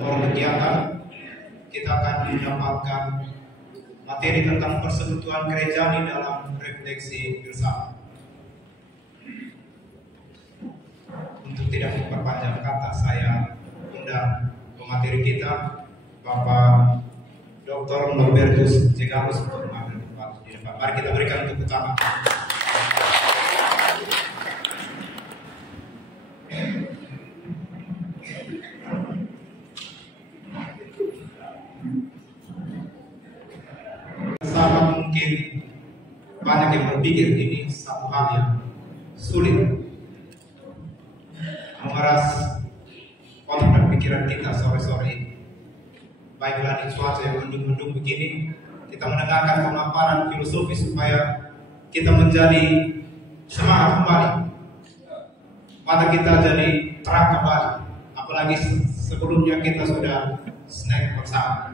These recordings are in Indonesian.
kegiatan kita akan mendapatkan materi tentang persekutuan gereja di dalam refleksi filsafat. Untuk tidak memperpanjang kata, saya undang pemateri kita, Bapak Dr. Norbertus Jegalus untuk mengambil tempat di depan. Mari kita berikan tepuk tangan. Sama mungkin banyak yang berpikir ini satu hal yang sulit mengeras otak dan pikiran kita sore-sore ini. Baiklah di cuaca yang mendung-mendung begini, kita mendengarkan pemaparan filosofis supaya kita menjadi semangat kembali, mata kita jadi terang kembali. Apalagi sebelumnya kita sudah snack bersama.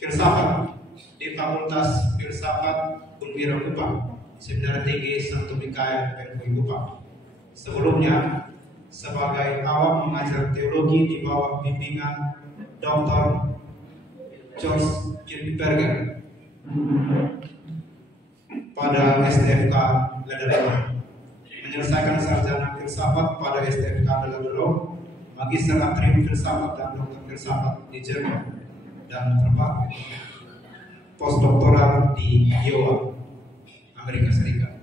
Filsafat di Fakultas Filsafat Unwira Kupang, Seminari Tinggi Santo Mikael Penhui Kupang. Sebelumnya sebagai awam mengajar teologi di bawah bimbingan Dr. George Gilberger pada STFK Ledero, menyelesaikan sarjana filsafat pada STFK Ledero, magister atrim filsafat dan doktor filsafat di Jerman, dan terbaru postdoktoral di Iowa, Amerika Serikat.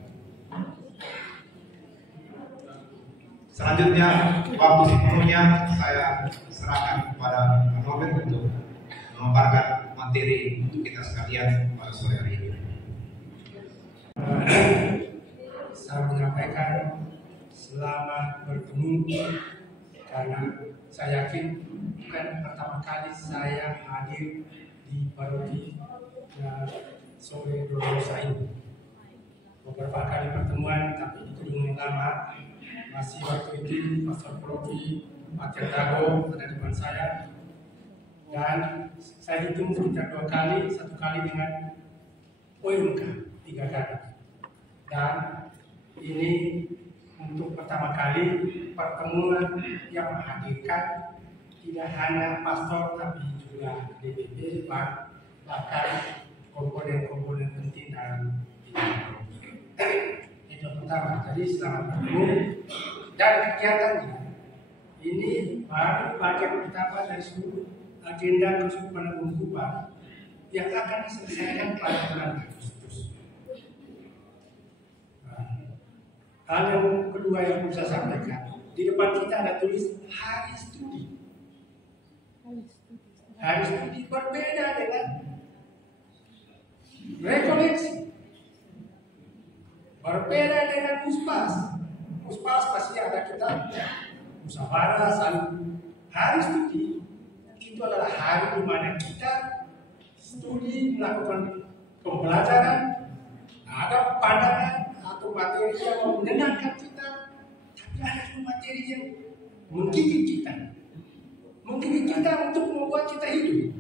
Selanjutnya, waktu sepenuhnya saya serahkan kepada Pak Robert untuk memaparkan materi untuk kita sekalian pada sore hari ini. Saya menyampaikan selamat bertemu karena saya yakin bukan pertama kali saya hadir di paroki sore Dolorosa ini. Beberapa kali pertemuan, tapi di gedung yang lama. Masih waktu itu Pastor Profi Pater Dago ada depan saya, dan saya hitung sekitar 2 kali, 1 kali dengan OMK 3 kali. Dan ini untuk pertama kali pertemuan yang menghadirkan tidak hanya pastor tapi juga DPP, bahkan komponen-komponen penting dalam itu pertama. Jadi selamat bertemu. Dan kegiatannya ini baru bagian pertama dari seluruh agenda Keuskupan Agung Kupang yang akan diselesaikan pada bulan Agustus. Hal yang kedua yang bisa saya sampaikan, di depan kita ada tulis hari studi. Hari studi berbeda dengan rekoleksi, berbeda dengan muspas. Muspas pasti ada kita musyawarah saling. Hari studi itu adalah hari di mana kita studi melakukan pembelajaran, ada pandangan atau materi yang menyenangkan kita, tapi ada juga materi yang menggigit kita untuk membuat kita hidup.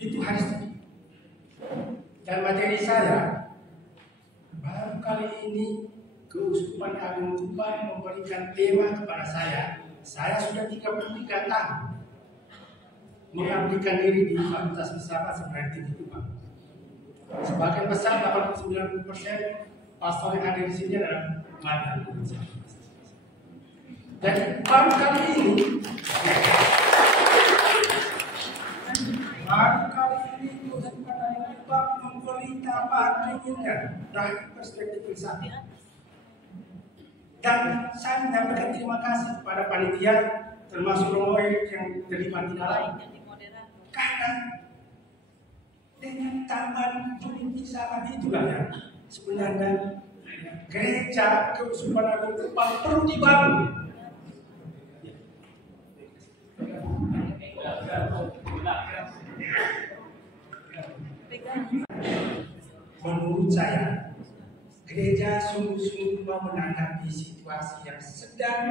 Itu hari studi. Dan materi saya baru kali ini Keuskupan Agung Kupang memberikan tema kepada saya. Saya sudah 33 tahun mengabdikan diri di Fakultas Filsafat Seminari Tinggi Kupang. Sebagian besar 89% pastor yang ada di sini adalah mantan pengusaha. Dan baru kali ini Keuskupan Agung Kupang memperintah patrinya dari perspektif filsafat. Dan saya menyampaikan terima kasih kepada panitia, termasuk Romo yang terlibat di dalam. Karena dengan tambahan unit filsafat itulah ya, sebenarnya gereja Keuskupan Agung Kupang perlu dibangun. Menurut saya, gereja sungguh-sungguh mau menanggapi situasi yang sedang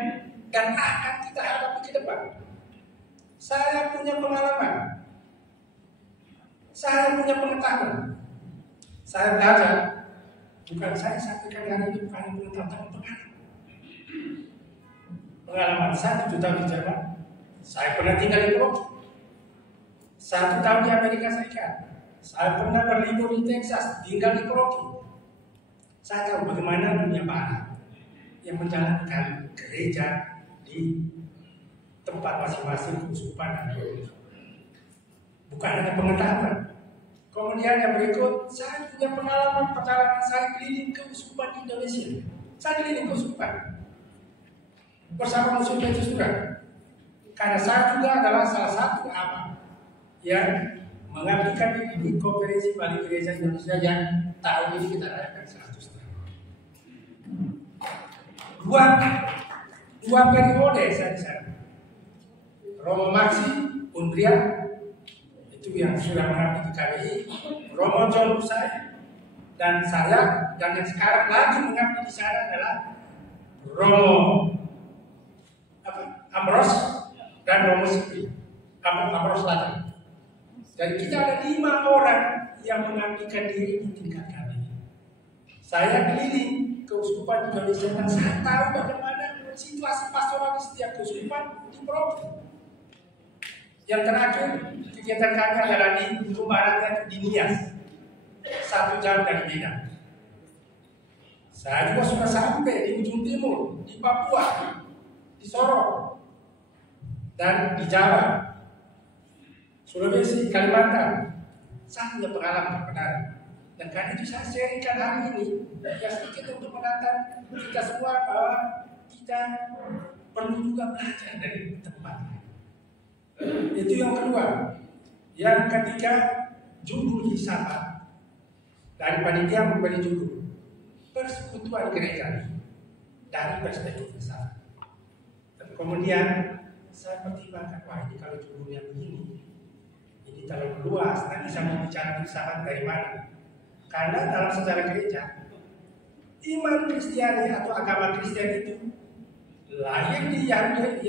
dan akan kita hadapi ke depan. Saya punya pengalaman, saya punya pengetahuan, saya belajar. Bukan saya sampaikan hari ini bukan pengetahuan pengalaman. Pengalaman saya 7 tahun di Jerman, Saya pernah tinggal di Merauke 1 tahun di Amerika Serikat. Saya pernah berlibur di Texas, tinggal di Merauke. Saya tahu bagaimana dunia barat yang menjalankan gereja di tempat masing-masing keuskupan dan gereja. Bukan hanya pengetahuan. Kemudian yang berikut, saya punya pengalaman perjalanan saya keliling keuskupan di Indonesia. Saya keliling keuskupan bersama musuh Petrus juga. Karena saya juga adalah salah satu abang yang mengabdikan diri di Konferensi Balik Gereja Indonesia yang tahun ini kita rayakan 100 tahun. Dua periode saya di sana. Romo Maxi Undria itu yang sudah mengabdi di KBI, Romo John Usai, dan saya, dan yang sekarang lagi mengabdi di sana adalah Romo Ambros dan Romo Sipri, Ambros Selatan. Jadi kita ada 5 orang yang mengabdikan diri di tingkat KBI. Saya keliling keuskupan Indonesia dan saya tahu bagaimana situasi pastoral di setiap keuskupan di Merauke. Yang terakhir, kegiatan kami adalah di ujung baratnya di Nias, 1 jam dari Medan. Saya juga sudah sampai di ujung timur, di Papua, di Sorong, dan di Jawa, Sulawesi, Kalimantan. Saya punya pengalaman benar. Dan karena itu saya sharingkan hari ini, ya sedikit untuk menantang kita semua bahwa kita perlu juga belajar dari tempat. Itu yang kedua. Yang ketiga, judul hisapa dari panitia memberi judul persekutuan gereja dari perspektif hisapa. Dan kemudian saya pertimbangkan, wah ini kalau judulnya begini, ini terlalu luas. Nanti saya mau bicara hisapa dari mana? Karena dalam sejarah gereja, iman Kristiani atau agama Kristen itu lahir di Yahudi,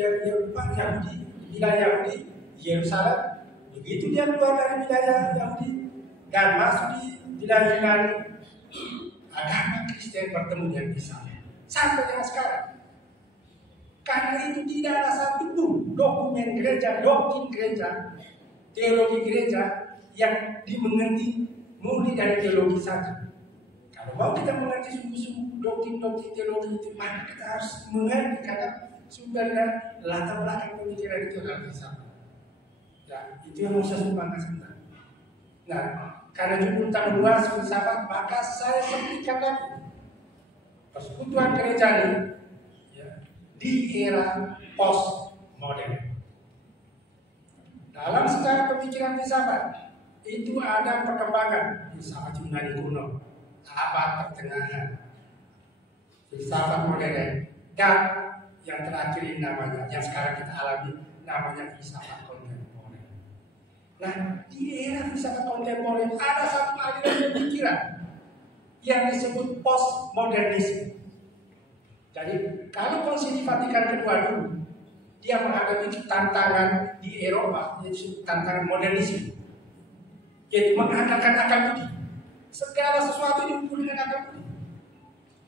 wilayah Yahudi, Yerusalem. Begitu dia keluar dari wilayah Yahudi dan masuk di wilayah Yunani, agama Kristen bertemu dengan Isa sampai dengan sekarang. Karena itu tidak ada satupun dokumen gereja, doktrin gereja, teologi gereja yang dimengerti murni dari teologi saja. Kalau mau kita mengerti sungguh-sungguh doktrin teologi itu, maka kita harus mengerti karena sumbernya latar belakang pemikiran itu adalah sama. Ya, itu yang mau saya sumbangkan sebentar. Nah, karena judul tahun 2 filsafat, maka saya sebutkan lagi persekutuan gereja ini ya, di era postmodern. Dalam sejarah pemikiran filsafat itu ada perkembangan filsafat Yunani kuno, abad pertengahan, filsafat modern, dan yang terakhir ini namanya, yang sekarang kita alami, namanya filsafat kontemporer. Nah, di era filsafat kontemporer ada satu aliran pemikiran yang disebut postmodernisme. Jadi, kalau Konsili Vatikan kedua dulu, dia menghadapi tantangan di Eropa, yaitu tantangan modernisme, yaitu mengandalkan akal budi. Segala sesuatu diukur dengan akal budi.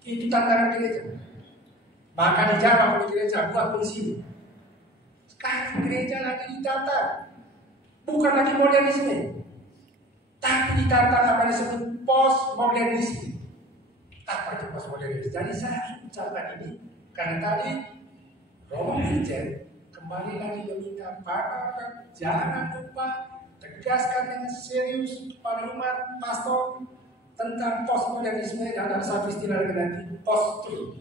Itu tantangan gereja. Maka di Jawa gereja buat konsili. Sekarang gereja lagi ditata, bukan lagi modernisme, tapi ditata apa yang disebut postmodernisme. Apa itu postmodernisme? Jadi saya harus bicara ini karena tadi Romo Vincent kembali lagi meminta para jangan lupa tegaskan dengan serius kepada umat pastor tentang postmodernisme dan ada satu istilah lagi nanti post-truth.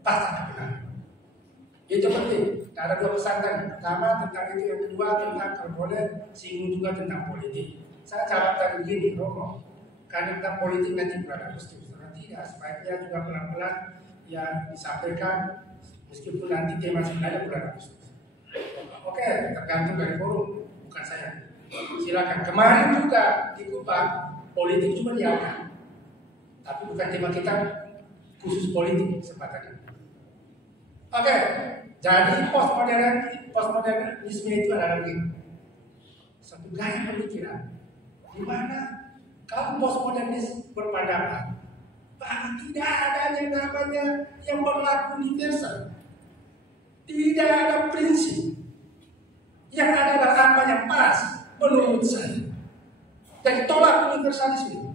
Pasang benar. Itu penting. Ada 2 pesan tadi. Pertama tentang itu, yang kedua tentang kalau boleh singgung juga tentang politik. Saya catatkan begini, Romo. Karena tentang politik nanti bulan Agustus. Tidak, sebaiknya juga pelan-pelan yang disampaikan meskipun nanti tema sebenarnya bulan Agustus. Oke, tergantung dari forum, bukan saya. Silakan. Kemarin juga di Kupang politik juga diangkat, tapi bukan tema kita khusus politik kesempatan ini. Oke, jadi postmodernisme itu adalah satu gaya pemikiran di mana kalau postmodernis berpendapat bahwa tidak ada yang namanya yang berlaku universal, tidak ada prinsip Yang ada adalah apa yang pas menurut saya. Jadi tolak universalisme.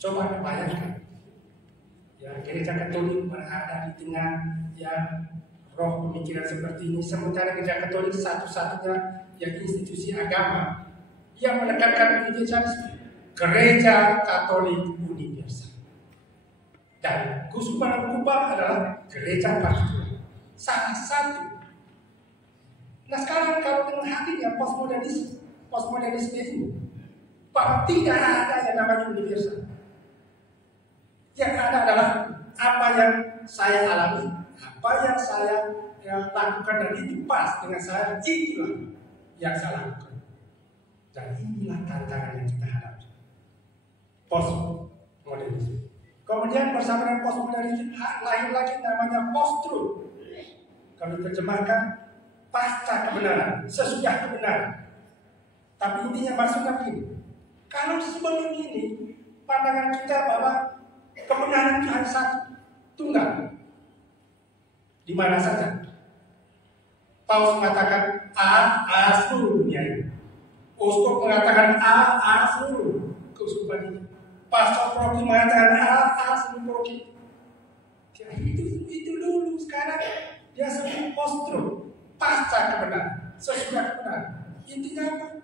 Coba bayangkan, ya gereja Katolik berada di tengah yang roh pemikiran seperti ini, sementara gereja Katolik satu-satunya yang institusi agama yang menekankan universalisme. Gereja Katolik universal. Dan Keuskupan Kupang adalah gereja partikular, salah satu. Nah sekarang kalau dengan hadirnya postmodernisme ini, bahwa tidak ada yang namanya universal. Yang ada adalah apa yang saya alami, apa yang saya lakukan dan itu pas dengan saya, itulah yang saya lakukan. Dan inilah tantangan yang kita hadapi. Postmodernisme. Kemudian bersama dengan postmodernisme lahir lagi namanya post-truth. Kalau diterjemahkan pasca kebenaran, sesudah kebenaran. Tapi intinya maksudnya begini. Kalau sebelum ini pandangan kita bahwa kebenaran itu hanya satu, tunggal. Di mana saja. Paus mengatakan A seluruh dunia ini. Uskup mengatakan A seluruh keuskupan ini. Pastor Proki mengatakan A seluruh Proki. Ya, itu dulu. Sekarang dia sebut post-truth, pasca kebenaran, sesudah kebenaran. Intinya apa?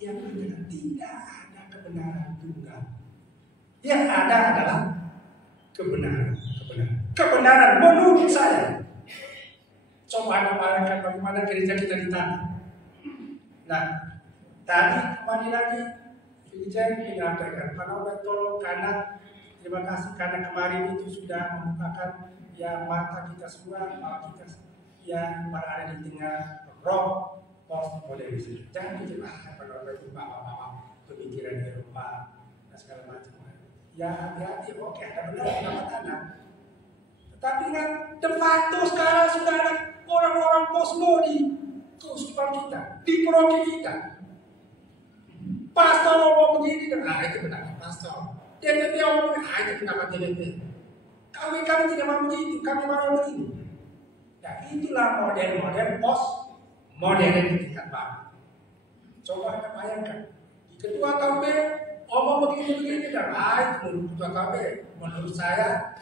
Dia mengatakan tidak ada kebenaran tunggal. Yang ada adalah kebenaran menurut saya. Coba bayangkan bagaimana gereja kita di tanah. Nah, tadi kembali lagi Vincent menyampaikan karena tolong karena terima kasih karena kemarin itu sudah membukakan ya mata kita semua bahwa kita yang berada di tengah roh postmodernisme. Jangan dijebak pada itu bapak-bapak pemikiran Eropa dan segala macam. Ya hati-hati, oke ada benar ada tanah. Tetapi kan de facto sekarang sudah ada orang-orang posmo di keuskupan kita, di paroki kita. Pastor ngomong begini dan itu kenapa pastor? DPP ngomong itu kenapa DPP? Kami tidak mau begitu, kami mau begini. Ya itulah model-model postmodern di tingkat bawah. Coba anda bayangkan, di ketua KB ngomong begini-begini dan itu menurut ketua KB, menurut saya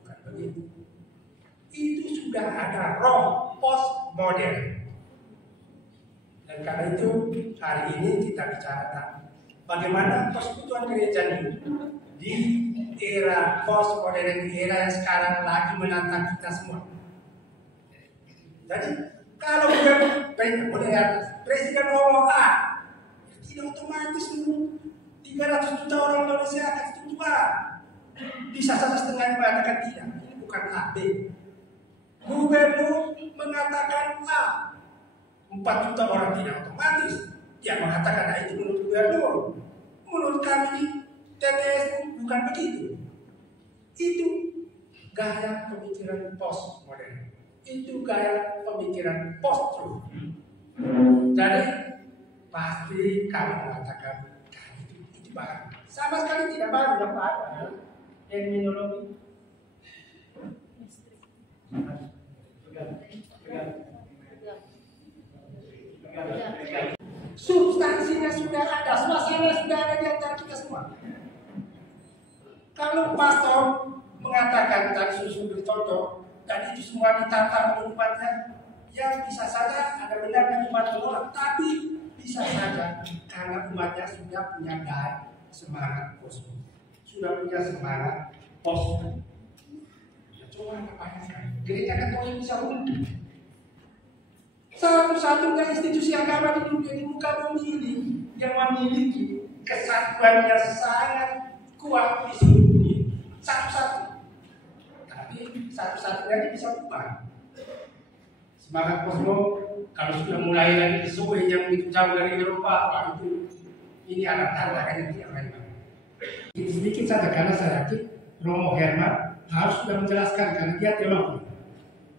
bukan begitu. Itu sudah ada roh postmodern. Dan karena itu hari ini kita bicarakan bagaimana persekutuan gereja ini di era postmodern, era yang sekarang lagi menantang kita semua. Jadi kalau presiden ngomong tidak otomatis 300 juta orang Indonesia akan setuju bisa saja setengah mengatakan tidak. Ini bukan A, B. Gubernur mengatakan A, 4 juta orang tidak otomatis. Yang mengatakan itu menurut gubernur. Menurut kami TTS bukan begitu. Itu gaya pemikiran postmodern. Itu gaya pemikiran post-truth. Jadi pasti kami mengatakan itu baru. Sama sekali tidak baru yang ada terminologi. Substansinya sudah ada, suasana sudah ada di antara kita semua. Kalau pastor mengatakan tadi sudah contoh dan itu semua ditata oleh umatnya, ya bisa saja ada benarnya umat menolak, tapi bisa saja karena umatnya sudah punya semangat kosmos, sudah punya semangat post. Ya, coba bayangkan, gereja Katolik bisa runtuh. Satu-satunya institusi agama di dunia di muka bumi ini yang memiliki kesatuan yang sangat kuat di seluruh dunia. Satu-satu. Tapi satu-satunya ini bisa berubah. Semangat kosmo kalau sudah mulai dari sesuai yang jauh dari Eropa, itu ini anak tantangan yang tidak lain. Sedikit saja karena saya yakin Romo Herman harus sudah menjelaskan karena dia teolog.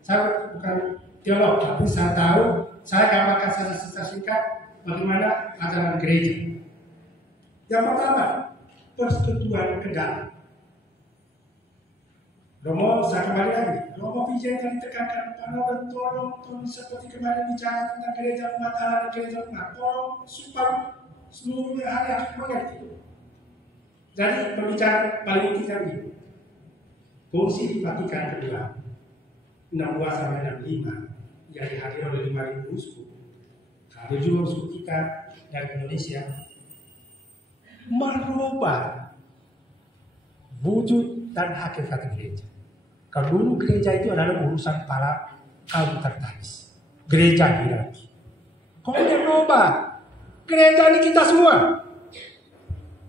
Saya bukan teolog, tapi saya tahu, saya gambarkan secara singkat bagaimana ajaran gereja. Yang pertama, persekutuan kendala. Romo, saya kembali lagi. Romo Vijay kali tekankan, Pak tolong seperti kemarin bicara tentang gereja umat Allah dan gereja umat, tolong supaya seluruh hari harus mengerti. Jadi pembicaraan paling inti kami, fungsi di Vatikan kedua 62 sampai 65 yang dihadiri oleh 5.000 uskup, hadir juga uskup kita dari Indonesia, merubah wujud dan hakikat gereja. Kalau dulu gereja itu adalah urusan para kaum tertaris, gereja hierarki. Kemudian berubah, gereja ini kita semua.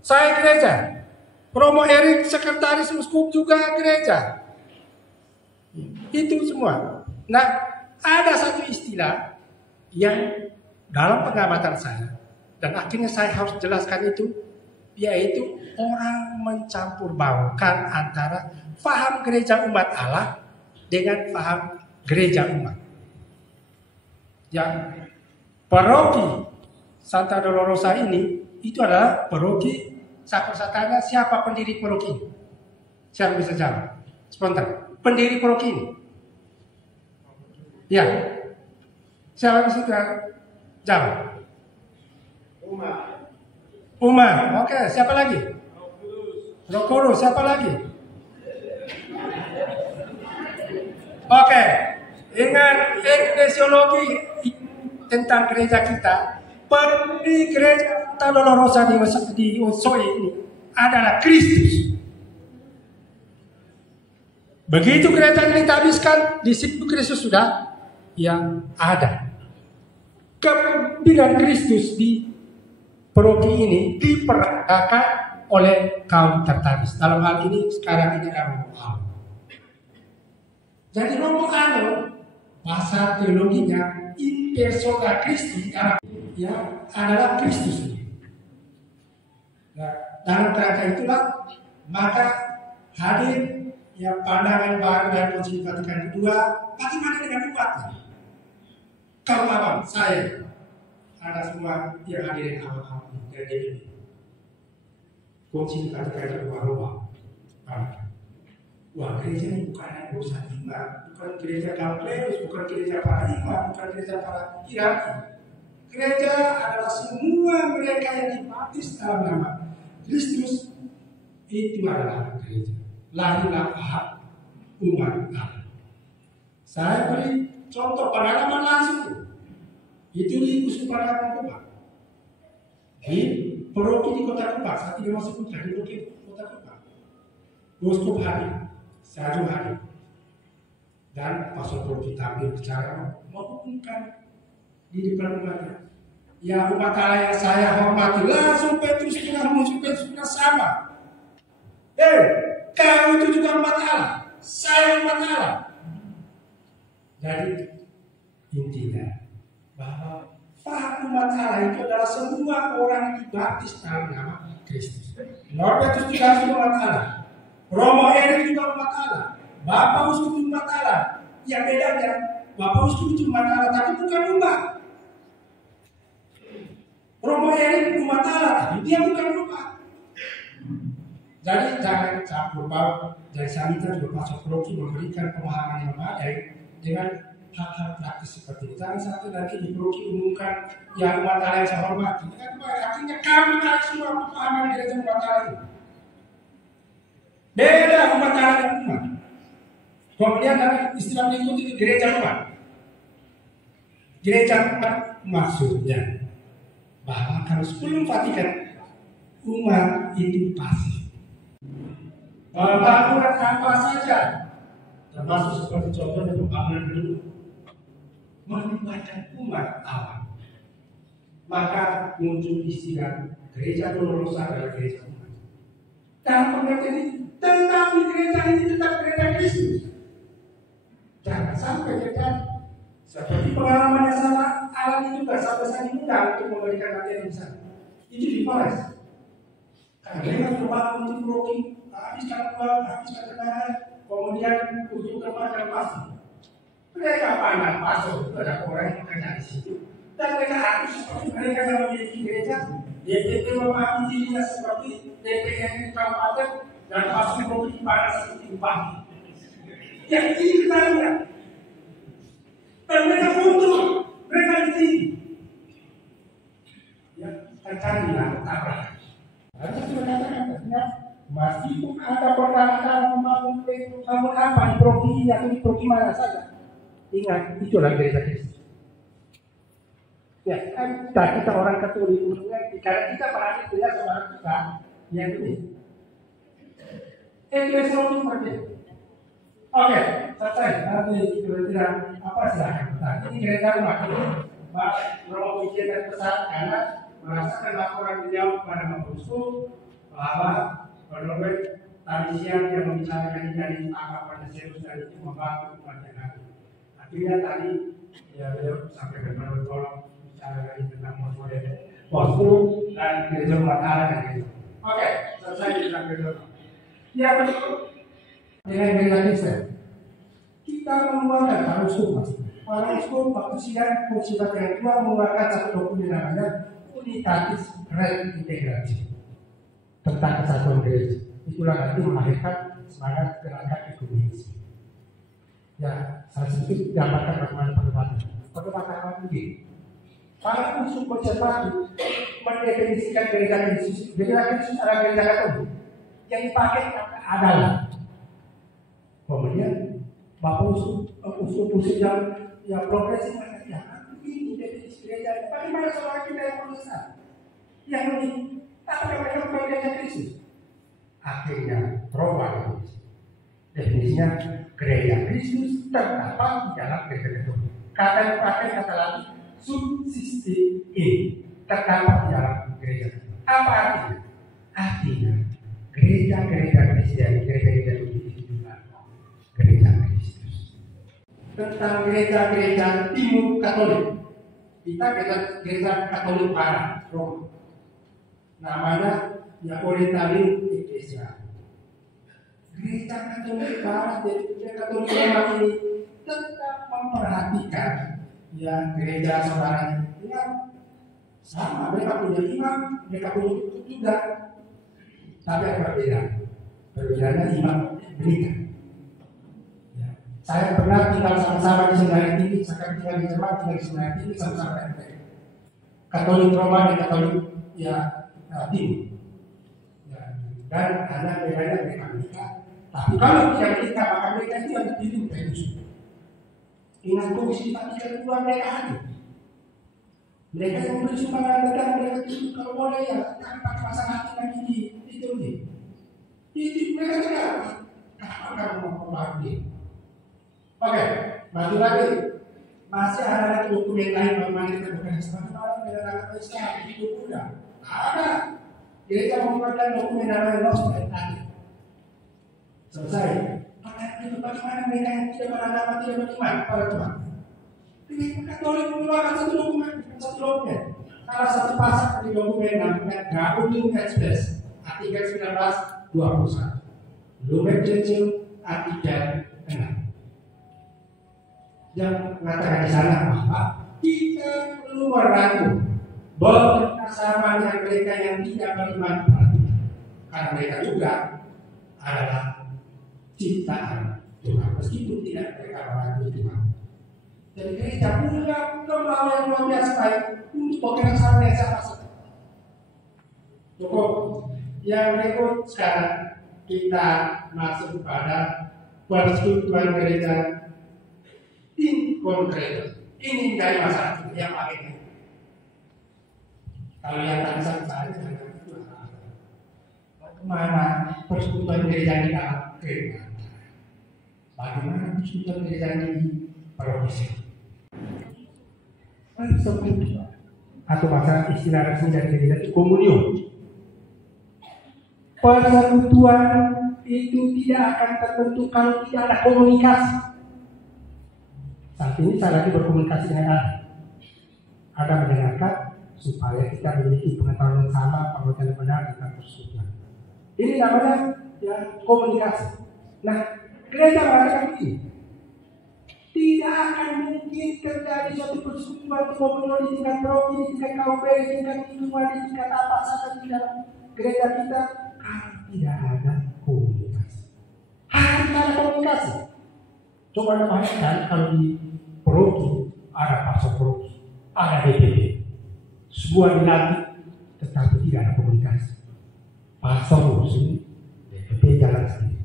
Saya gereja, Romo Erik sekretaris uskup juga gereja. Itu semua. Nah, ada satu istilah yang dalam pengamatan saya dan akhirnya saya harus jelaskan itu, yaitu orang mencampur baurkan antara faham gereja umat Allah dengan faham gereja umat. Ya, paroki Santa Dolorosa ini itu adalah paroki. Saya tanya siapa pendiri paroki ini? Siapa bisa jawab? Spontan. Pendiri paroki ini? Ya. Siapa bisa jawab? Umar. Oke, siapa lagi? Roh Kudus. Siapa lagi? Oke. Ingat eklesiologi tentang gereja kita. Pendiri gereja Santa Dolorosa di Osoi ini adalah Kristus. Begitu gereja ini dihabiskan, di situ Kristus sudah yang ada. Kepemimpinan Kristus di paroki ini diperagakan oleh kaum tertabis. Dalam hal ini sekarang ini adalah Romo Alo. Jadi Romo Alo, bahasa teologinya in persona Christi, ya adalah Kristus. Nah, dalam kerangka itulah maka hadir yang pandangan baru dari Konsili Vatikan kedua, bagaimana dengan umatnya? Kalau abang, saya, ada semua yang hadir yang awal-awal dari ini. Konsili Vatikan kedua Roma. Wah, gereja ini bukan urusan imam, bukan gereja Gampleus, bukan gereja para imam, bukan gereja para hierarki. Gereja adalah semua mereka yang dibaptis dalam nama Kristus, itu adalah gereja. Lahirlah paham umat Allah. Saya beri contoh pengalaman langsung. Itu di Uskupan Lampung Kupang. Di paroki di Kota Kupang, saat ini masih putra di Kota Kupang. Uskup hadir, saya juga hadir. Dan pastor paroki tampil bicara mengumumkan di depan umatnya. Ya umat Allah yang saya hormati, langsung Petrus sudah muncul, Petrus sudah sama. Kau itu juga umat Allah, saya umat Allah. Jadi intinya bahwa faham umat Allah itu adalah semua orang dibaptis dalam nama Kristus. Norbertus juga umat Allah, Romo Erik juga umat Allah, Bapak Uskup umat Allah. Yang bedanya Bapak Uskup itu umat Allah tapi bukan umat. Romo Erik umat Allah tapi dia bukan umat. Jadi jangan campur baur. Dari saya minta juga Pastor Paroki memberikan pemahaman yang baik dengan hal-hal praktis seperti ini. Jangan sampai nanti di Paroki umumkan yang umat Allah yang saya hormati. Artinya kami tahu semua pemahaman gereja umat Allah ini. Beda umat Allah dan umat. Kemudian dari istilah berikut itu gereja umat. Gereja umat maksudnya bahwa kalau sebelum Vatikan umat itu pasif. Pembangunan apa saja, termasuk seperti contohnya pembangunan dulu, melibatkan umat Allah. Maka muncul istilah gereja Dolorosa adalah gereja umat. Dalam pengertian ini, tetapi gereja ini tetap gereja Kristus. Jangan sampai terjadi seperti pengalaman yang sama alami juga sampai saya diundang untuk memberikan materi di sana. Itu di Polres. Karena mereka berbangun untuk paroki. Habiskan uang, habiskan kendaraan, kemudian untuk kepada pasti. Mereka pandang pastor, ada orang yang bekerja di situ. Dan mereka harus seperti mereka yang memiliki gereja, DPP memahami dirinya seperti DPR di kabupaten dan pasti memberi pada seperti upah. Yang ini kita lihat. Dan mereka mundur, mereka di sini. Ya, terjadilah tabrakan. Harus sudah katakan, meskipun ada perkataan membangun apa di provinsi atau di provinsi mana saja, ingat itulah gereja Kristus. Ya, kan kita orang Katolik mengerti karena kita berada di saudara kita yang ini. Itu seperti oke, selesai. Nanti kira-kira apa silahkan pesan. Ini gereja rumah ini, Pak Romo Wijaya pesan karena merasakan laporan beliau kepada Mapusku bahwa menurut tadi siang yang membicarakan dari tanggapan serius dan itu membantu umat. Akhirnya tadi ya beliau sampai bertolong bicara lagi tentang model posku dan gereja umat Allah dan gitu. Oke, selesai tentang gereja. Ya betul. Dengan gereja Kristen kita mengeluarkan para uskup. Para uskup waktu sidang Konsil yang kedua mengeluarkan satu dokumen namanya Unitatis Reintegrasi tentang kesatuan gereja. Itulah nanti melahirkan semangat gerakan ekumenis. Ya, saya sedikit gambarkan bagaimana perdebatan. Perdebatan begini. Para unsur konservatif mendefinisikan gereja Kristus. Gereja Kristus adalah gereja Katolik. Yang dipakai adalah kemudian bapak usul yang progresif ya ini definisi gereja. Bagaimana saudara kita yang protestan yang ini apa mereka bukan gereja Kristus? Akhirnya terubah definisinya gereja Kristus terdapat di dalam gereja Katolik. Kata yang dipakai kata lain subsisting in terdapat di dalam gereja. Apa artinya? Artinya gereja-gereja Kristen, gereja-gereja itu juga gereja Kristus. Tentang gereja-gereja Timur Katolik, kita gereja Katolik Barat, Roma. Namanya ya Orientalin Ecclesia. Gereja Katolik Barat, gereja Katolik Roma ini tetap memperhatikan ya gereja saudaranya. Ya, sama, mereka punya imam, mereka punya tutup juga. Tapi yang berbeda, perbedaannya imam berikan. Ya. Saya pernah tinggal sama-sama di Senayan Tinggi, saya tinggal di Jerman, tinggal di Senayan Tinggi sama-sama dengan mereka. Katolik Roma dan Katolik ya Timur. Ya. Dan ada bedanya mereka menikah. Tapi kalau tidak menikah, maka mereka itu yang dipilih Petrus. Ingat Komisi Vatikan II mereka hadir. Mereka yang memberi sumbangan negara mereka itu kalau boleh ya, kami pakai pasang hati lagi di itu mereka tidak kapan kamu mau kembali. Oke, maju lagi. Masih ada lagi dokumen lain bagaimana kita bekerja sama dengan anak Islam itu mudah. Ada. Gereja mengeluarkan dokumen namanya Nostra Aetate. Selesai. Itu bagaimana mereka yang tidak beragama tidak beriman pada Tuhan. Gereja Katolik mengeluarkan satu dokumen. Salah satu pasal di dokumen namanya Gaudium et Spes artikel 1921 Lumen Gentium artikel 6 yang mengatakan di sana bahwa kita perlu meragu bersama dengan mereka yang tidak beriman pada Tuhan karena mereka juga adalah ciptaan Tuhan meskipun tidak mereka meragu Tuhan. Jadi gereja punya lembaga yang luar biasa baik untuk bekerja sama dengan siapa saja. Cukup. Yang berikut sekarang kita masuk kepada persekutuan gereja in konkret. Ini dari masalah yang pakai. Kalau yang tadi saya bagaimana persekutuan gereja di dalam gereja? Bagaimana persekutuan gereja di provinsi? Persekutuan atau bahasa istilah resmi dari gereja itu komunion. Persekutuan itu tidak akan terbentuk kalau tidak ada komunikasi. Saat ini saya lagi berkomunikasi dengan Ada mendengarkan supaya kita memiliki pengetahuan yang sama, pengetahuan yang benar tentang persekutuan. Ini namanya ya komunikasi. Nah, gereja mengatakan ini. Tidak akan mungkin terjadi suatu persekutuan komunion di tingkat provinsi, di tingkat KUB, di tingkat lingkungan, di tingkat apa saja di dalam gereja kita kalau tidak ada komunikasi. Harus ada komunikasi. Coba bayangkan kalau di Proki ada pasar Proki, ada DPD, semua dilantik, tetapi tidak ada komunikasi. Pasar urusin, DPD jalan sendiri.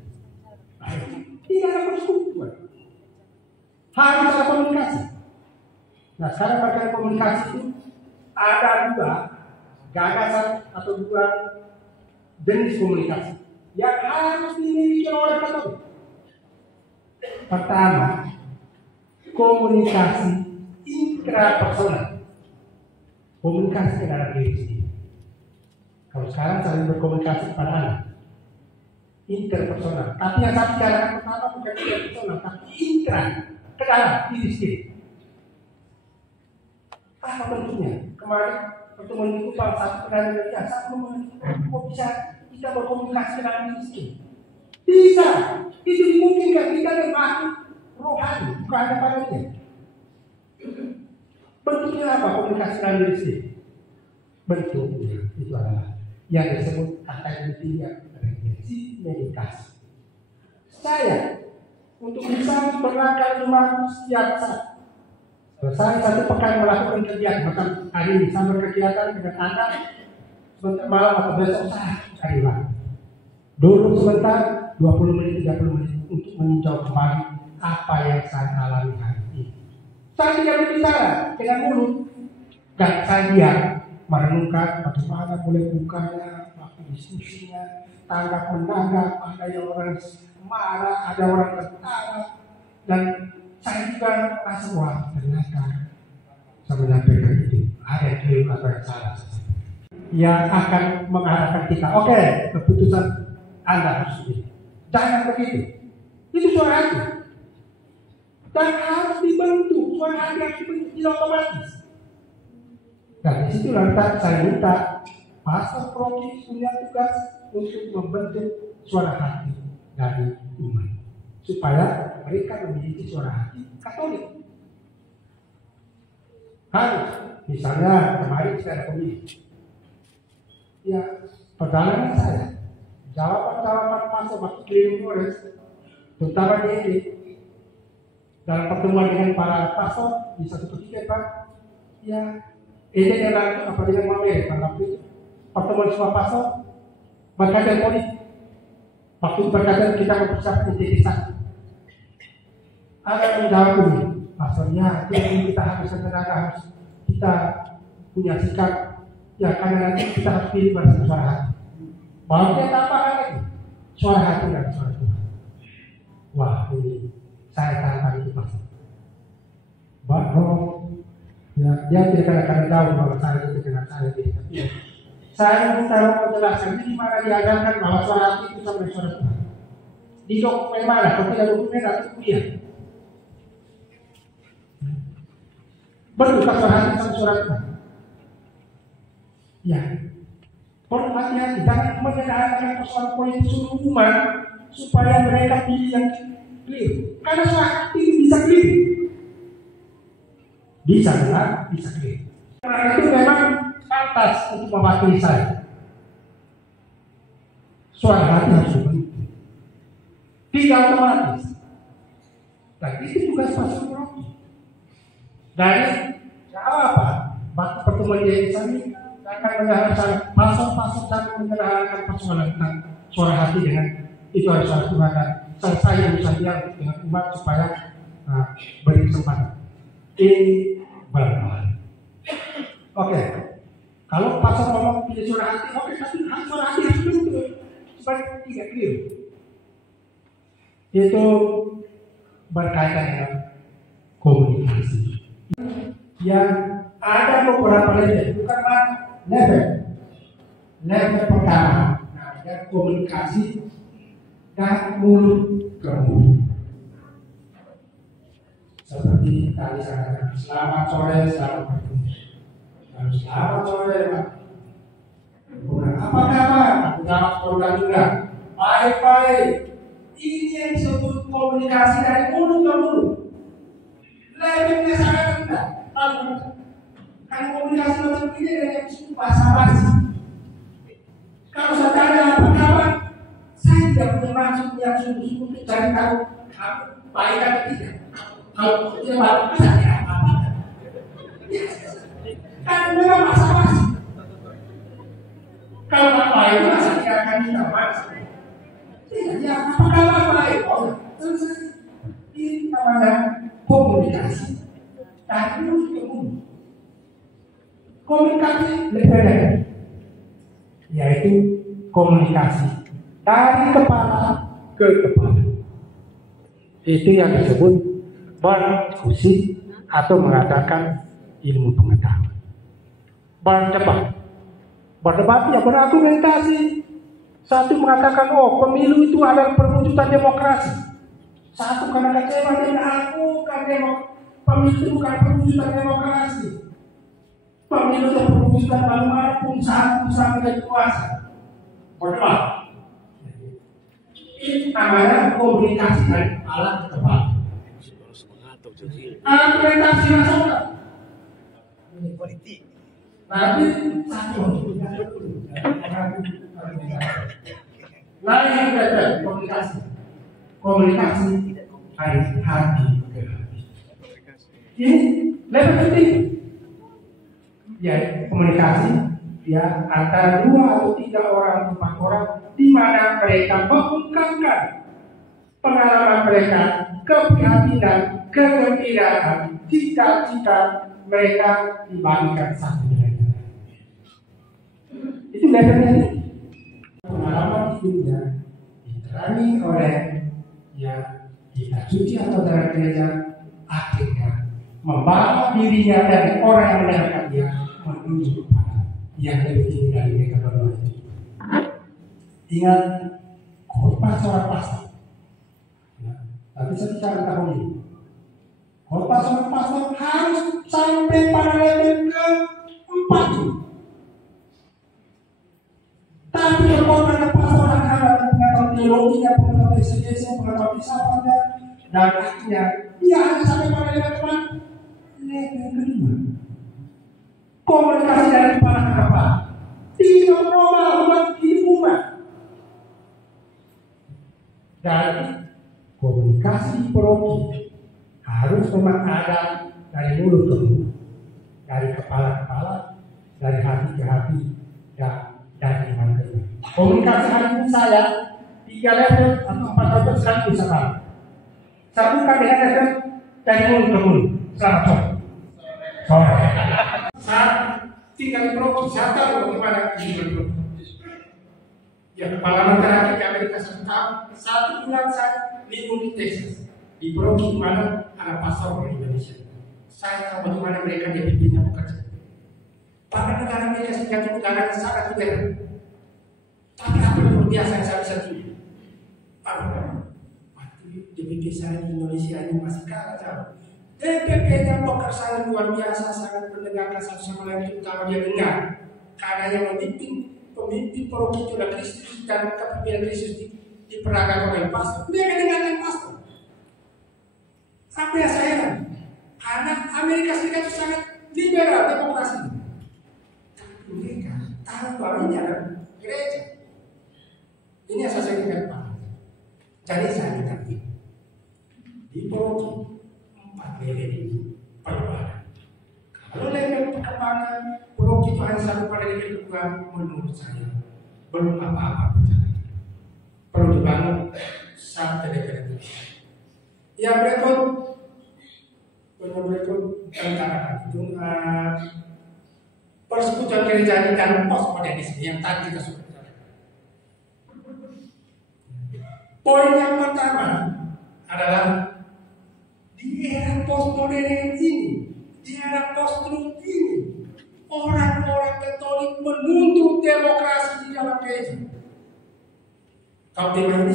Tidak ada persekutuan. Harus ada komunikasi. Nah sekarang berkait komunikasi itu ada dua gagasan atau dua jenis komunikasi yang harus dimiliki oleh Katolik. Pertama, komunikasi intrapersonal, komunikasi ke dalam diri sendiri. Kalau sekarang saling berkomunikasi kepada anak, interpersonal. Tapi yang saya bicarakan pertama bukan interpersonal, tapi intra, ke dalam diri sendiri. Apa bentuknya? Kemarin pertemuan minggu Pak satu kenal dengan saya kok bisa kita berkomunikasi ke dalam diri sendiri? Bisa. Itu dimungkinkan kita dengan makhluk rohani, bukan ada padanya. Bentuknya apa komunikasi dalam diri sendiri? Bentuknya itu adalah yang disebut akademia refleksi meditasi. Saya untuk bisa berlangkah lima setiap saat. Selesai satu pekan melakukan kegiatan, macam hari ini saya berkegiatan dengan anak, sebentar malam atau besok saya cari waktu. Dulu sebentar 20 menit, 30 menit untuk meninjau kembali apa yang saya alami hari ini. Saya tidak berbicara dengan mulut dan saya diam merenungkan bagaimana boleh bukanya, waktu diskusinya, tanggap menanggap, ada yang orang marah, ada orang tertawa, dan saya juga merasa wah ternyata saya menyampaikan itu ada yang atau yang salah yang akan mengarahkan kita. Oke, keputusan Anda harus begini. Jangan begitu. Itu suara hati. Dan harus dibentuk. Suara hati harus dibentuk tidak otomatis. Dan di situ nanti saya minta pastor Proki punya tugas untuk membentuk suara hati dari umat, supaya mereka memiliki suara hati Katolik. Harus, misalnya kemarin saya ada pemilih. Ya, perjalanan saya, jawaban-jawaban masuk waktu keliling Flores, terutama di ini, dalam pertemuan dengan para pastor di satu ketika Pak, ya, ini adalah apa dengan Mamer pada waktu itu, pertemuan semua pastor, berkaitan politik. Waktu berkaitan kita mempersiapkan integritas. Ada yang menjawab ini, pastornya, kita harus tenaga, harus kita punya sikap, ya karena nanti kita harus pilih pada suara hati. Mau dia tambahkan lagi, suara hati dan suara Tuhan. Wah, ini saya tantang itu pastor. Bahwa ya, dia tidak akan tahu bahwa saya itu dengan saya jadi tapi saya minta menjelaskan di mana diajarkan bahwa suara hati itu sama suara Tuhan. Di dokumen mana? Kalau tidak dokumen atau kuliah. Berbuka suara hati sama suara Tuhan. Ya, perlu hati-hati jangan menyederhanakan persoalan politik seluruh umat supaya mereka pilih yang clear. Karena suara hati bisa clear. Bisa benar, bisa clear. Karena itu memang pantas untuk mewakili saya. Suara hati harus dibentuk. Tidak otomatis. Dan itu tugas pastor Proki. Dari apa? Waktu pertemuan di sini akan mengarahkan pastor-pastor dan mengarahkan persoalan tentang suara hati dengan itu harus suara Tuhan dan selesai urusan dia dengan umat supaya beri kesempatan. Ini berbahaya. Oke, kalau pastor ngomong pilih suara hati, oke, tapi suara hati harus betul supaya tidak clear. Itu berkaitan dengan komunikasi. Yang ada beberapa level, bukan level. Level pertama ada komunikasi dan mulut ke mulut. Seperti tadi saya katakan, selamat sore, selamat bertemu. Selamat sore, Pak. Apa kabar? Aku jawab sekolah juga. Baik-baik. Ini yang disebut komunikasi dari mulut ke mulut. Levelnya sangat rendah. Kalau komunikasi macam ini dengan bahasa basi. Kalau saya tanya apa kabar, saya tidak punya maksud yang sungguh-sungguh untuk cari tahu baik atau tidak? Kalau dia baik, masa dia apa? Kan memang masalah. Kalau nggak baik, masa dia akan tidak masuk? Tidak, ya apakah baik? Oh, selesai. Ini namanya komunikasi. Tapi ketemu. Komunikasi lebih yaitu komunikasi dari kepala ke kepala. Itu yang disebut berdiskusi atau mengatakan ilmu pengetahuan. Berdebat ya berargumentasi. Satu mengatakan, oh pemilu itu adalah perwujudan demokrasi. Satu karena kecewa dengan aku kan pemilu itu bukan perwujudan demokrasi. Pemilu itu perwujudan manapun satu sampai kuasa. Berdebat. Ini namanya komunikasi dari kepala ke kepala. Argumentasi nasional. Tapi satu lain yang beda komunikasi. Komunikasi dari hati ke hati. Ini lebih penting. Ya komunikasi ya antara 2 atau 3 orang, 4 orang, di mana mereka mengungkapkan pengalaman mereka, keprihatinan, kegembiraan, cita-cita mereka dibagikan satu dengan lain. Itu levelnya. Pengalaman hidupnya diterangi oleh ya kita suci atau dalam gereja, akhirnya membawa dirinya dari orang yang mendengarkan dia menuju kepada yang lebih tinggi dari mereka berdua itu. Ingat khotbah seorang pastor. Ya, tapi secara tahun ini khotbah seorang pastor harus sampai pada level ke-4 itu. Tapi kalau ada pastor akan pengetahuan teologinya, pengetahuan eksegesi, pengetahuan filsafatnya, dan akhirnya dia hanya sampai pada level kedua. Komunikasi dari kepala ke kepala tidak berubah buat hidup umat. Dan komunikasi di paroki harus memang ada dari mulut ke mulut, dari kepala ke kepala, dari hati ke hati, dan dari iman ke iman. Komunikasi hari ini saya 3 level atau 4 level sekali bisa tahu. Saya bukan dengan level dari mulut ke mulut. Selamat sore. Saat tinggal di paroki, saya tahu bagaimana kehidupan paroki. Ya, pengalaman terakhir di Amerika Serikat, 1 bulan saya libur di Texas, di paroki mana ada pastor dari Indonesia. Saya tahu bagaimana mereka dipimpinnya bekerja. Pada negara Amerika Serikat itu negaranya sangat modern. Tapi apa yang luar biasa yang saya bisa tunjuk? DPP saya di Indonesia ini masih kalah jauh. DPP-nya bekerja luar biasa, sangat mendengarkan satu sama lain, terutama dia dengar. Karena yang pemimpin paroki itu adalah Kristus dan kepemimpinan Kristus diperagakan oleh pastor. Mereka dengarkan pastor. Apa yang saya tahu? Karena Amerika Serikat itu sangat liberal demokrasi. Tapi mereka tahu bahwa ini adalah gereja. Ini yang saya ingat Pak. Jadi saya ingat di paroki 4 level ini perubahan. Kalau level perkembangan paroki itu hanya satu pada level kedua, menurut saya belum apa-apa berjalan. Perlu dibangun sampai level itu. Yang berikut rencanakan itu persekutuan gereja dan postmodernisme yang tadi kita sudah bicara. Poin yang pertama adalah di era postmodern ini, di era post-truth ini, orang-orang Katolik menuntut demokrasi di dalam gereja. Kalau tema ini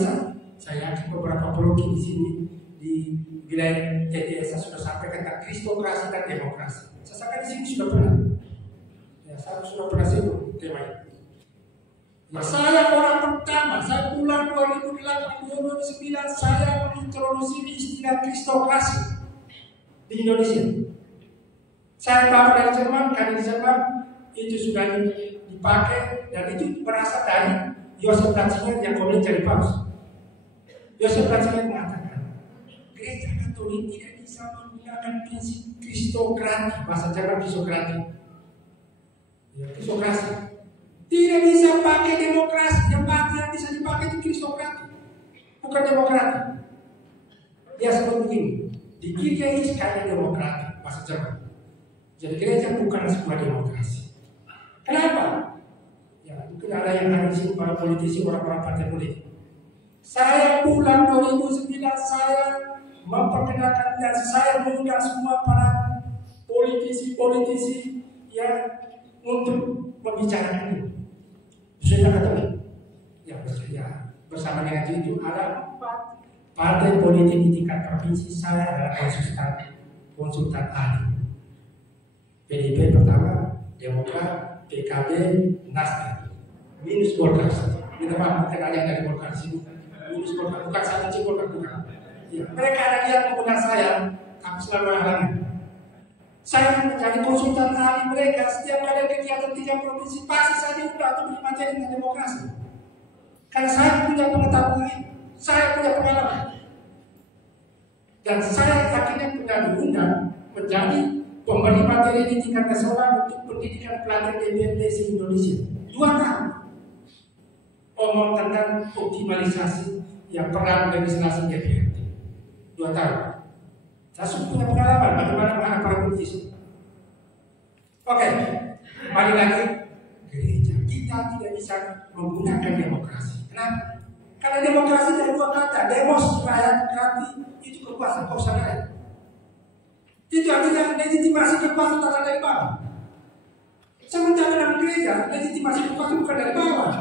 saya yakin beberapa paroki di sini di wilayah TTS sudah sampaikan tentang kristokrasi dan demokrasi. Saya sampaikan di sini sudah pernah. Ya, saya sudah pernah sebut tema ini. Nah, saya orang pertama, saya bulan 2008-2009 saya mengintroduksi istilah kristokrasi di Indonesia. Saya tahu dari Jerman, karena di Jerman itu sudah dipakai dan itu berasal dari Joseph Ratzinger yang kemudian jadi paus. Joseph Ratzinger mengatakan gereja Katolik tidak bisa menggunakan prinsip kristokrati, bahasa Jerman kristokrati, ya, kristokrasi. Tidak bisa pakai demokrasi, yang bisa dipakai itu kristokrati, bukan demokrati. Dia sebut begini, di Kirche ist keine Demokratie, bahasa Jerman. Jadi gereja bukan sebuah demokrasi. Kenapa? Ya, mungkin ada yang ada di sini para politisi, orang-orang partai politik. Saya pulang 2009, saya memperkenalkan dan saya mengundang semua para politisi-politisi yang untuk membicarakan ini. Sudah Katolik. Ya, bersama dengan itu ada 4 partai politik di tingkat provinsi. Saya adalah konsultan ahli. PDIP pertama, Demokrat, PKB, Nasdem, minus Golkar. Minta maaf, bukan ada yang dari Golkar sini. Minus Golkar, bukan satu cik Golkar, bukan. Ya, mereka ada lihat menggunakan saya, aku selalu halangi. Saya menjadi konsultan ahli mereka. Setiap kali kegiatan 3 provinsi pasti saya diundang untuk bermateri tentang demokrasi. Karena saya punya pengetahuan, saya punya pengalaman, dan saya akhirnya pernah diundang menjadi pemberi materi di tingkat nasional untuk pendidikan pelatihan DPRD se-Indonesia 2 tahun. Omong tentang optimalisasi yang peran legislasi DPRD 2 tahun. Saya sudah punya pengalaman bagaimana menghadapi para politisi. Oke, kembali lagi, gereja kita tidak bisa menggunakan demokrasi. Kenapa? Karena demokrasi dari 2 kata, demos rakyat, krati itu kekuasaan rakyat. Itu artinya legitimasi kekuasaan datang dari bawah. Sementara dalam gereja, legitimasi kekuasaan bukan dari bawah,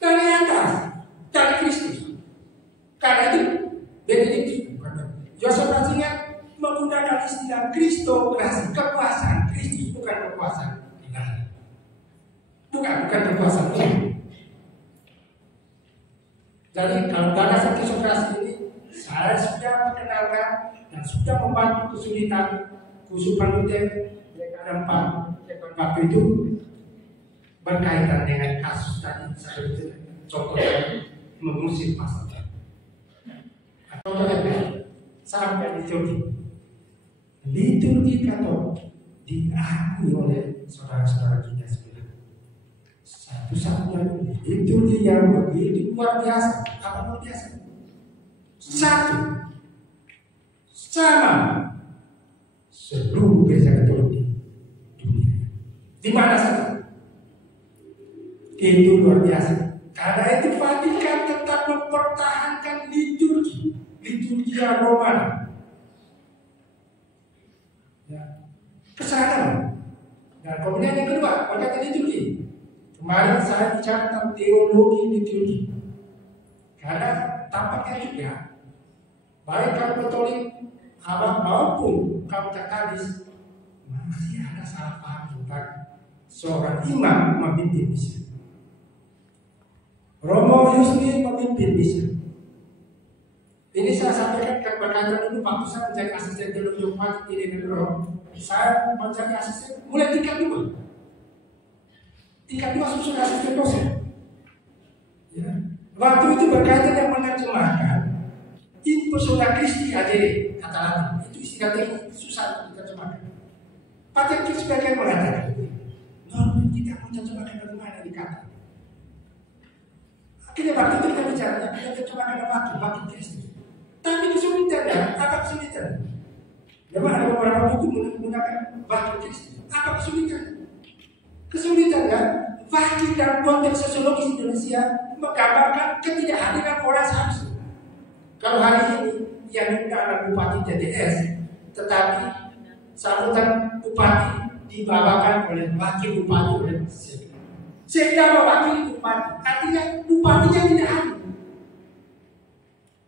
dari atas, dari Kristus. Karena itu, Benediktus, Yosef Ratzinger menggunakan istilah kristokrasi, kekuasaan Kristus, bukan kekuasaan ilahi. Bukan kekuasaan umum. Jadi kalau gagasan kristokrasi ini saya sudah perkenalkan dan sudah membantu kesulitan kusupan Luther. Mereka ada 4 waktu itu berkaitan dengan kasus tadi saya contohnya mengusir pasal. Contohnya sampai liturgi Katolik diakui oleh saudara-saudara kita semua. Satu-satunya liturgi yang begitu luar biasa. Apa luar biasa? Satu sama seluruh gereja Katolik di dunia. Di mana saja. Itu luar biasa. Karena itu Vatikan tetap mempertahankan liturgi Romani. Ya. Kesadaran. Dan kemudian yang kedua, berkaitan liturgi. Kemarin saya bicara tentang teologi liturgi. Karena tampaknya juga baik kaum Katolik maupun kaum Katolik masih ada salah paham tentang seorang imam memimpin misa. Romo Yusni memimpin misa. Ini saya sampaikan berkaitan dulu waktu saya menjadi asisten teologi umat di Negeri. Saya menjadi asisten mulai tingkat 2. Tingkat 2 susun asisten dosen. Ya. Waktu itu berkaitan yang menerjemahkan in persona Christi adere kata Latin. Itu istilah teknis susah diterjemahkan. Patrick sebagian mengatakan, normal kita menerjemahkan bagaimana dikata. Akhirnya waktu itu kita bicara, kita terjemahkan wakil Kristus. Tapi kesulitannya, apa kesulitan? Memang ada beberapa buku menggunakan wakil Kristus. Apa kesulitan? Kesulitannya, wakil dalam konteks sosiologis Indonesia menggambarkan ketidakhadiran orang seharusnya. Kalau hari ini yang diundang Bupati TTS, tetapi sambutan Bupati dibawakan oleh wakil Bupati oleh sehingga mewakili Bupati, artinya Bupatinya tidak hadir.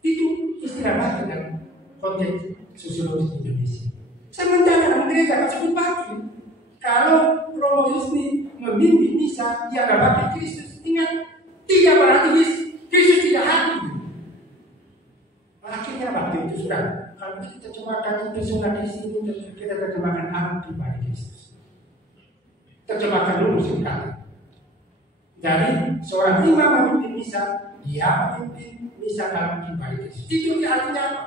Itu istilah wakil dalam konteks sosiologis Indonesia. Sementara dalam gereja disebut wakil. Kalau Romo Yusni memimpin misa, dia adalah wakil Kristus. Ingat, tidak berarti Kristus tidak hadir. Akhirnya waktu itu sudah. Kalau kita terjemahkan persona Kristus itu, kita terjemahkan Allah pribadi Kristus. Terjemahkan dulu singkat. Jadi seorang imam memimpin misa, dia memimpin misa dalam pribadi Kristus. Itu artinya apa?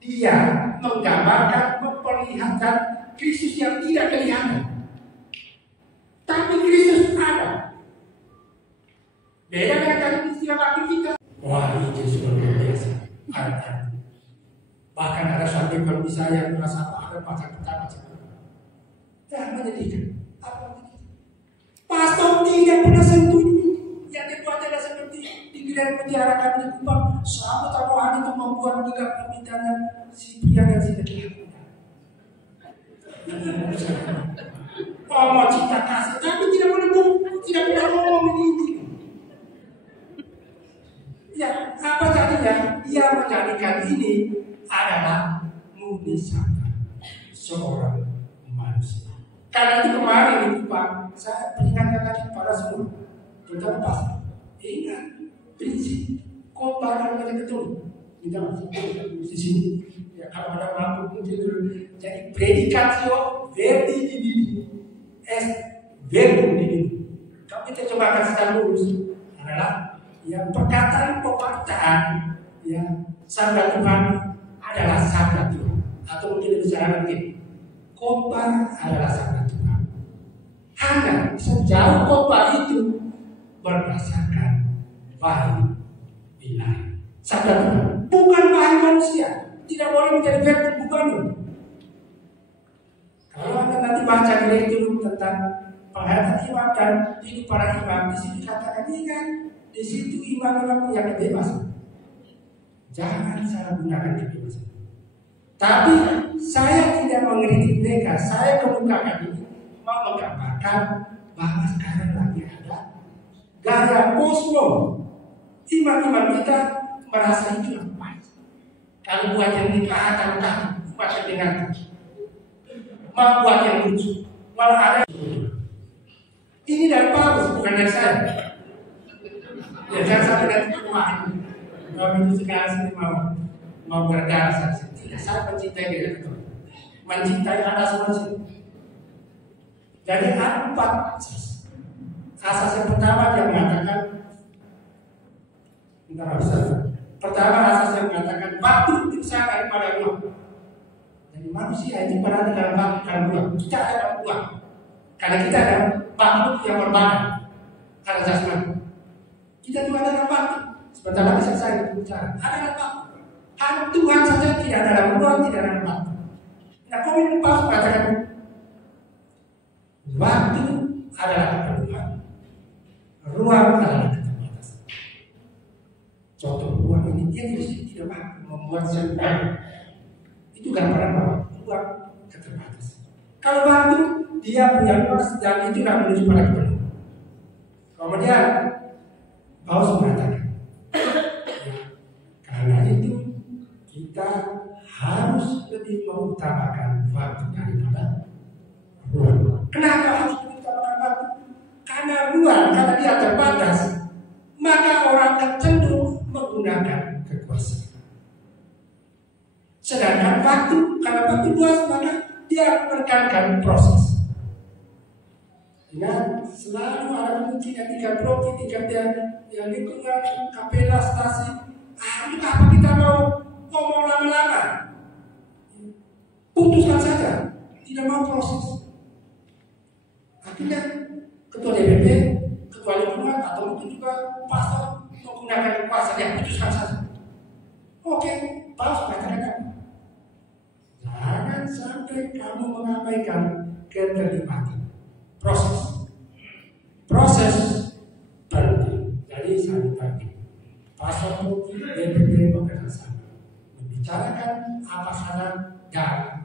Dia menggambarkan, memperlihatkan Kristus yang tidak kelihatan. Tapi Kristus ada. Beda dengan tadi istilah waktu kita. Wah, itu sudah luar biasa. Bahkan ada sampai kalau saya merasa ada pacar pertama. Ya, menyedihkan. Pastor tidak pernah sentuh ini. Yang dibuat adalah seperti di gereja mutiara kami di Kupang. Selamat rohani itu membuat juga permintaan si pria dan si laki-laki. Oh, mau cinta kasih, tapi tidak boleh ngomong begini. Ya, apa jadinya? Ia menjadikan ini adalah murni seorang manusia. Karena itu kemarin itu Pak, saya peringatkan lagi kepada semua, terutama pastor. Ingat prinsip khotbah dan betul. Kita masih di sini. Ya, kalau ada mampu mungkin jadi predikatio verbi divini, es verbum divini. Kami kita coba akan secara lurus adalah yang perkataan pembacaan ya sabda Tuhan adalah sabda Tuhan, atau mungkin bicara begini, khotbah adalah sabda Tuhan. Hanya sejauh khotbah itu berdasarkan wahyu ilahi, sabda Tuhan, bukan wahyu manusia. Tidak boleh menjadi verbum bukan. Kalau Anda nanti baca direktur tentang penghayatan imam dan hidup para imam, di sini dikatakan ingat, di situ imam memang punya kebebasan. Jangan salah gunakan kebebasan. Tapi saya tidak mengkritik mereka. Saya kemukakan ini mau menggambarkan bahwa sekarang lagi ada gaya kosmo. Imam-imam kita merasa itu apa? Kalau buat yang dikatakan buat dengan mau buat yang lucu, malah ada. Ini dari Paulus, bukan dari saya. Ya jangan sampai nanti wah, kalau itu sekarang sini mau berdarah saja. Tidak, saya mencintai dia itu, mencintai Anda semua sini. Jadi ada 4 asas. Asas yang pertama dia mengatakan, pertama asas yang mengatakan waktu diusahakan pada uang. Jadi manusia itu berada dalam waktu dalam uang. Kita ada dalam uang. Karena kita ada makhluk yang berbeda. Ada jasmani. Kita juga ada dalam waktu. Sebentar lagi selesai bicara. Ada dalam waktu. Hanya Tuhan saja tidak ada dalam ruang, tidak ada dalam waktu. Nah, Komitmen Paulus mengatakan waktu adalah keperluan, ruang adalah keterbatasan. Contoh ruang ini dia tidak mampu membuat sesuatu. Itu gambaran bahwa ruang keterbatasan. Kalau waktu dia punya luas dan itu tidak menuju pada keperluan. Kemudian Paulus mengatakan, karena itu kita harus lebih mengutamakan waktu daripada ruang. Kenapa harus mengutamakan waktu? Karena ruang, karena dia terbatas, maka orang akan cenderung menggunakan kekuasaan. Sedangkan waktu, karena waktu luas, maka dia menekankan proses. Ingat, selalu ada kemungkinan 3 blok, 3 lingkungan, kapela, stasi. Untuk apa kita mau ngomong lama-lama? Putuskan saja, tidak mau proses. Akhirnya ketua DPP, ketua lingkungan, atau mungkin juga pastor menggunakan kekuasaan yang putuskan saja. Oke, Paulus katakan apa? Jangan sampai kamu mengabaikan keterlibatan. Proses penting. Jadi saya tadi pastor DPP bekerja sama membicarakan apa saja dan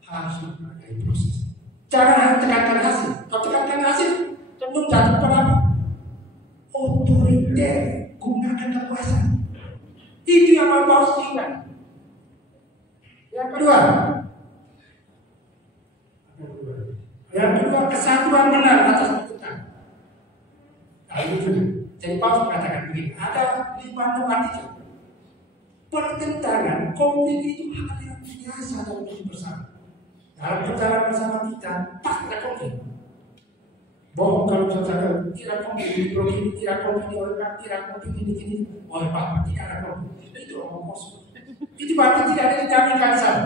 harus menghargai proses. Jangan hanya tekankan hasil. Kalau tekankan hasil, cenderung jatuh pada apa? Otoriter, gunakan kekuasaan. Itu yang Paulus ingat. Yang kedua, kesatuan menang atas pertentangan. Nah, ini juga. Jadi Paulus mengatakan begini, ada 5 artikel. Pertentangan, konflik itu hal yang biasa dalam hidup bersama. Dalam perjalanan bersama kita, pasti ada konflik. Bohong kalau saudara tidak konflik di blok ini, tidak konflik di orang, tidak konflik ini, oleh Bapak tidak ada konflik. Itu omong kosong. Itu berarti tidak ada dinamika di sana.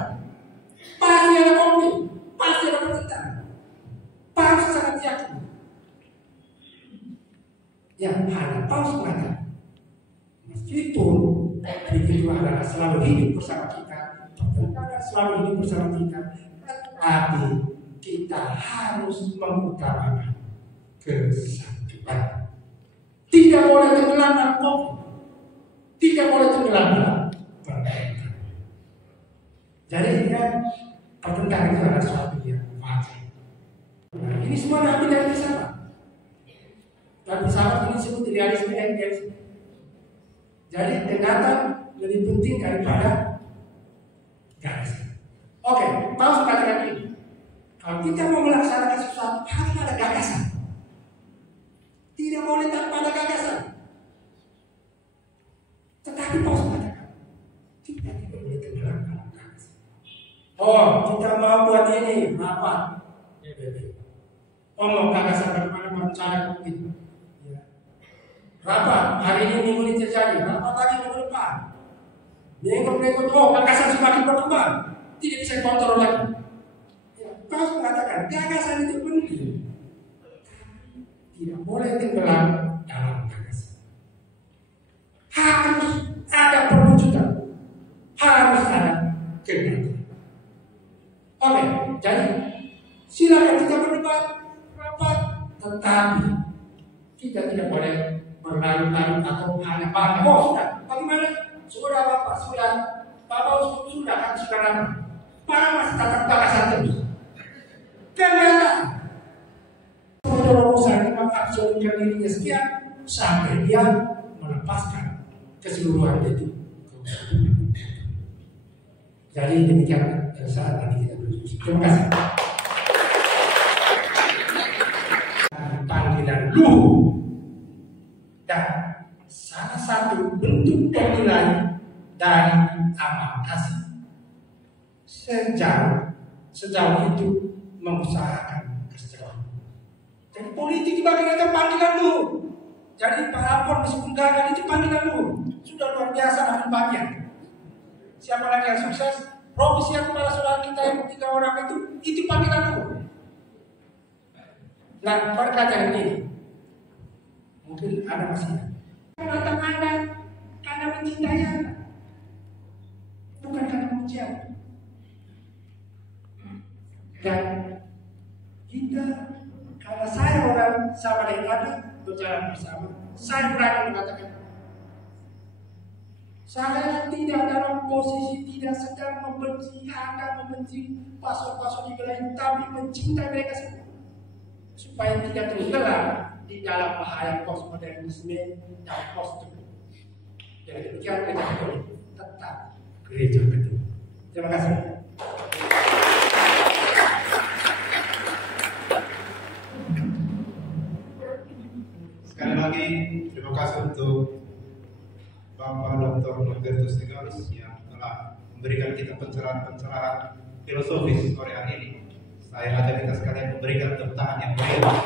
Pasti ada konflik, pasti ada pertentangan. Paus sangat yakin. Yang hanya Paus mengatakan, meskipun itu adalah selalu hidup bersama kita, pertentangan selalu hidup bersama kita, tapi kita harus mengutamakan kesatuan. Tidak boleh tenggelam dalam konflik, tidak boleh tenggelam dalam pertentangan. Jadi pertentangan itu adalah sesuatu yang wajar. Nah, ini semua diambil dari filsafat. Dan filsafat ini disebut idealisme idealisme. Jadi ternyata lebih penting daripada gagasan. Oke, Paus katakan ini. Kalau kita mau melaksanakan sesuatu harus ada gagasan. Tidak boleh tanpa ada gagasan. Tetapi Paus katakan kita tidak boleh tenggelam dalam gagasan. Oh, kita mau buat ini rapat. Mau gagasan bagaimana merencanakan itu. Rapat hari ini minggu ini terjadi, rapat lagi minggu depan. Minggu berikut, gagasan semakin berkembang, tidak bisa kontrol lagi. Paus mengatakan gagasan itu penting, tidak boleh tenggelam dalam gagasan. Harus ada perwujudan, harus ada kegiatan. Oke, jadi silakan kita berdebat, rapat, tetapi kita tidak boleh berlarut-larut atau hanya pakai. Oh sudah, bagaimana? Sudah Bapak, sudah Bapak sudah kan sudah lama. Para masih tetap gagasan terus. Ternyata saudara usaha mengabsorбkan dirinya sekian sampai dia melepaskan keseluruhan itu. Jadi demikian saat nanti kita berdiskusi. Terima kasih. Panggilan luhur. Dan salah satu bentuk panggilan dari amal kasih sejauh itu mengusahakan kesejahteraan. Jadi politik dibagi dengan panggilan luhur. Jadi Pak Apon meskipun gagal itu panggilan luhur. Sudah luar biasa ambil bagian. Siapa lagi yang sukses? Profesi yang kepala saudara kita yang 3 orang itu panggilan luhur. Nah, perkataan ini mungkin ada masih. Datang Anda karena mencintai Anda, bukan karena membenci Anda. Dan kita, karena saya orang sama dengan Anda berjalan bersama, saya berani mengatakan, saya tidak dalam posisi tidak sedang membenci Anda, membenci pasok-pasok di wilayah, tapi mencintai mereka semua, supaya tidak tenggelam di dalam bahaya postmodernisme dan postum. Jadi demikian gereja Katolik tetap gereja Katolik. Terima kasih. Sekali lagi terima kasih untuk Bapak Dr. Norbertus Sigalus yang telah memberikan kita pencerahan filosofis sore hari ini. Saya ajak kita sekalian memberikan tepuk tangan yang meriah.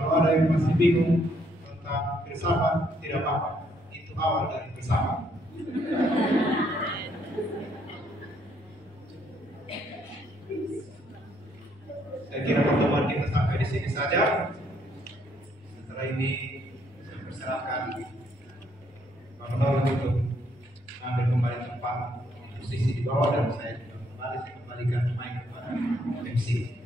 Kalau ada yang masih bingung tentang filsafat, tidak apa-apa. Itu awal dari filsafat. Saya kira pertemuan kita sampai di sini saja. Setelah ini saya persilahkan Pak Menor untuk mengambil kembali tempat posisi di bawah dan saya kembalikan mic kepada MC.